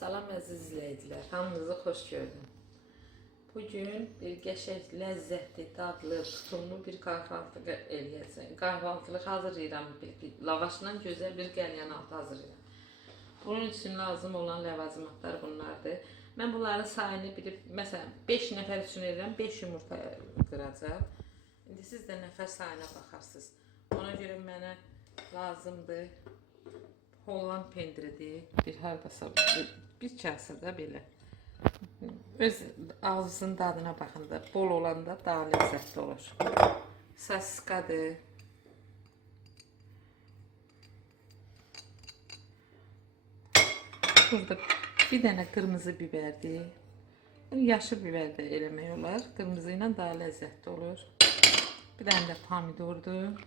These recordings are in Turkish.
Salam əziz izləyicilər, hamınızı xoş gördüm. Bugün bir qəşəng, ləzzətli, dadlı, tutumlu bir kahvaltı eləyəcəm. Kahvaltılıq hazırlayıram. Lavaşla gözəl bir qəlyanaltı hazırlayıram. Bunun üçün lazım olan ləvazimatlar bunlardır. Mən bunların sayını bilib, məsələn, 5 nəfər üçün edirəm, 5 yumurta qıracaq. İndi siz də nəfər sayına baxarsınız. Ona görə mənə lazımdır Holland pendiridir. Bir hardasa bir, bir kasədə belə. Öz ağzınızın dadına baxın da, bol olanda daha ləzzətli olur. Saskadır. Burada bir dənə qırmızı biberdir. Bunu yaşı biber də eləmək olar. Qırmızı ilə daha ləzzətli olur. Bir dənə də pomidordur.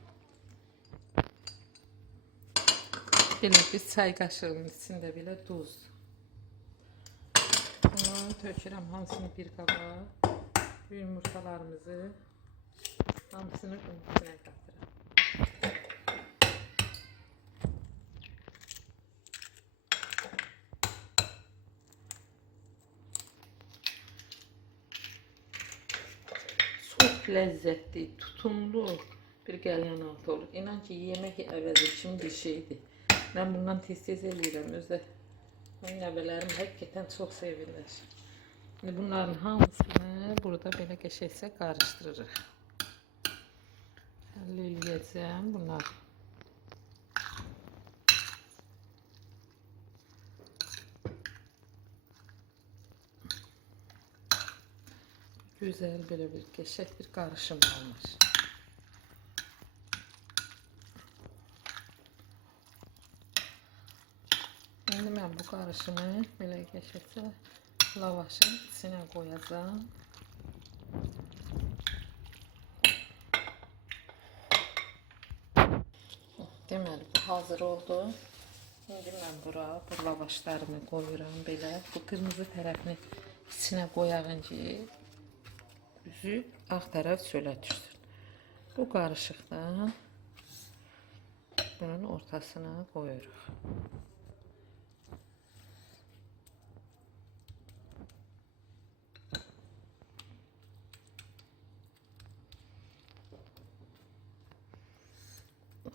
Belə bir çay qaşığının içində belə duz. Bunu tökürəm hamısını bir qaba. Yumurtalarımızı hamısını bunun içinə qatıram. Lezzetli, tutumlu bir qəlyanaltı olur. İnan ki, yemək əvəzi kimi bir şeydir. Mən bundan tez-tez eləyirəm. Özdə Mənim nəvələrim həqiqətən çox sevirlər. İndi bunların hamısını burada belə qəşəngcə qarışdırırıq. Həll bunlar. Gözəl belə bir qəşəng bir qarışım olmuş. Şimdi ben bu karışımı böyle geçirse lavaşın içine koyacağım. Deməli bu hazır oldu. Şimdi mən bura bu lavaşlarımı koyuram belə. Bu qırmızı tərəfini içinə qoyağın ki üzü ağ tərəf çölə düşsün. Bu qarışıqdan bunun ortasına koyuruq.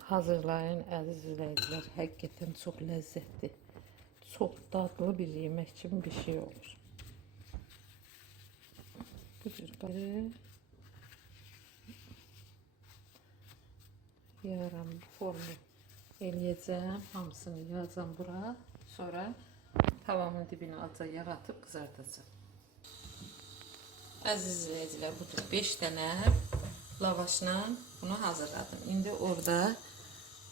Hazırlayın əziz izləyicilər. Həqiqətən çox ləzzətli, çox dadlı bir yemək kimi bir şey olur. Bu cür yaram formu eləyəcəm. Hamısını yağacam bura. Sonra tavamın dibinə azca yağ atıb qızardacağam. Əziz izləyicilər, budur 5 dənə lavaşla bunu hazırladım. İndi orada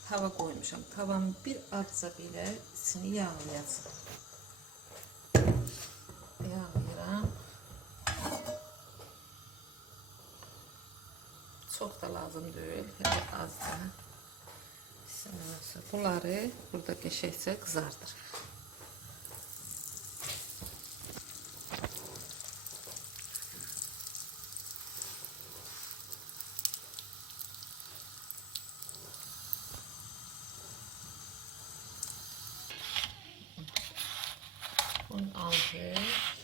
tava koymuşam. Tavam bir azca belə içini yağlayacağım. Yağlayıram. Çok da lazım değil. Hele azca. Bismillah. Bunları burada geçecekse kızardır.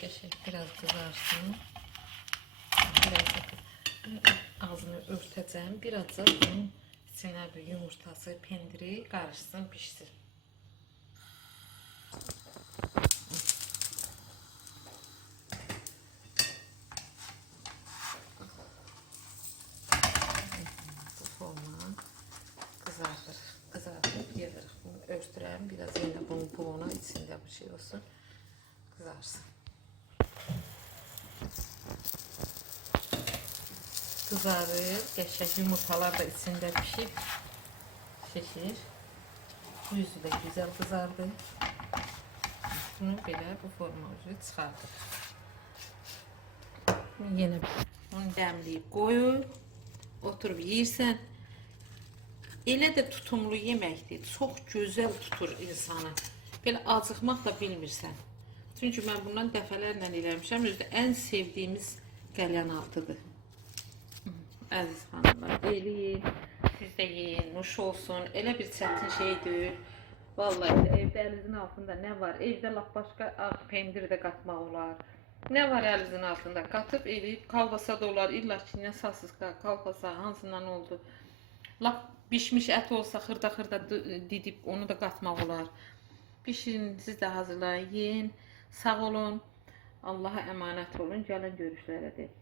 Geçecek biraz kızarsın. Biraz ağzını örteceğim. Biraz da içine bir yumurtası, pendiri karışsın, pişsin. Kızartır. Kızartıp yedirir. Bunu örtürəm. Biraz yine bunun buğuna içinde bir şey olsun. Kızarsın. Kızarır. Geçecek yumurtalar da içinde pişip şişir. Yüzü de güzel kızardı. Bunu belə bu forma üzrə çıxardır. Yenə onu dəmləyib qoyur. Oturub yeyirsən. Elə də tutumlu yeməkdir. Çox gözəl tutur insanı. Belə acıqmaq da bilmirsən. Çünki mən bundan dəfələrlə eləmişəm. Özdə ən sevdiyimiz qəlyanaltıdır. Əziz xanımlar, eləyin. Siz də yeyin, nuş olsun. Elə bir çətin şey deyil. Vallahi evde elinizin altında ne var? Evde laf başka ağ pendir de katmaq olar. Ne var elinizin altında? Katıb eləyib kalbasa da olar. İlla ki nə sassız kalbasa hansından oldu? Laf pişmiş et olsa xırda xırda d- didib onu da katmaq olar. Pişirin, siz də hazırlayın. Sağ olun. Allah'a emanet olun. Gəlin görüşlərə deyək.